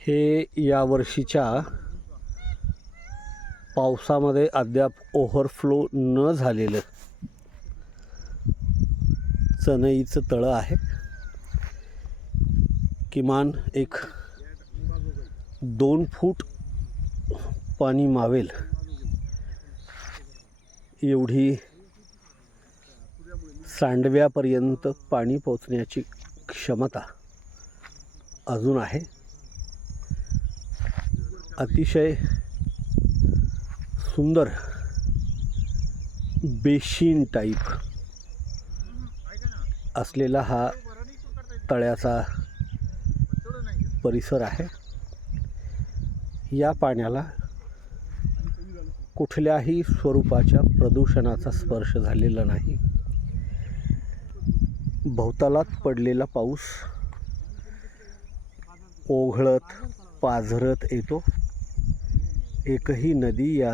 हे यावर्षीच्या पावसामध्ये अद्याप ओव्हरफ्लो न झालेलं चणईचं तळं आहे. किमान एक दोन फूट पाणी मावेल. एवढी सांडव्यापर्यंत पाणी पोचण्याची क्षमता अजून आहे. अतिशय सुंदर बेशिन टाईप असलेला हा तळ्याचा परिसर आहे. या पाण्याला कुठल्याही स्वरूपाच्या प्रदूषणाचा स्पर्श झालेला नाही. भोवतालात पडलेला पाऊस ओघळत पाझरत येतो. एकही नदी या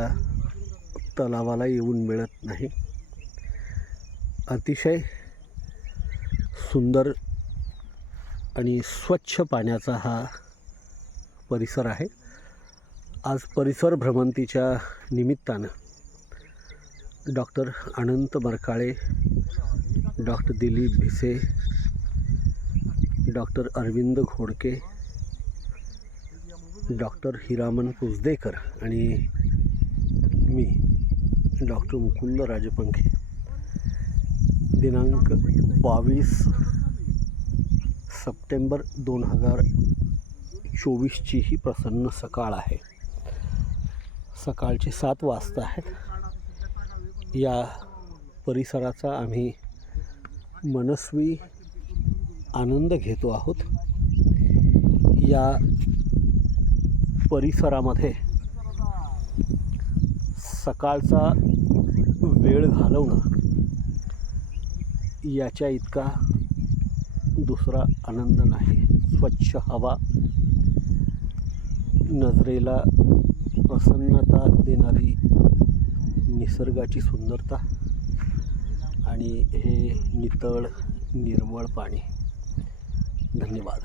तलावाला येऊन मिळत नाही. अतिशय सुंदर आणि स्वच्छ पाण्याचा हा परिसर आहे. आज परिसर भ्रमंतीच्या निमित्तानं doctor Anant Markale doctor Dilip Bhise doctor Arvind Ghodke doctor Hiraman Pujdekar आणि मी डॉक्टर मुकुंद राजपंखे. दिनांक बावीस सप्टेंबर दोन हजार चोवीसची ही प्रसन्न सकाळ आहे. सकाळचे सात वाजता आहेत. या परिसराचा आम्ही मनस्वी आनंद घेतो आहोत. या परिसरामध्ये सकाळचा वेळ घालवणं याच्या इतका दुसरा आनंद नाही. स्वच्छ हवा नजरेला प्रसन्नता देणारी निसर्गाची सुंदरता आणि हे नितळ निर्मळ पाणी. धन्यवाद.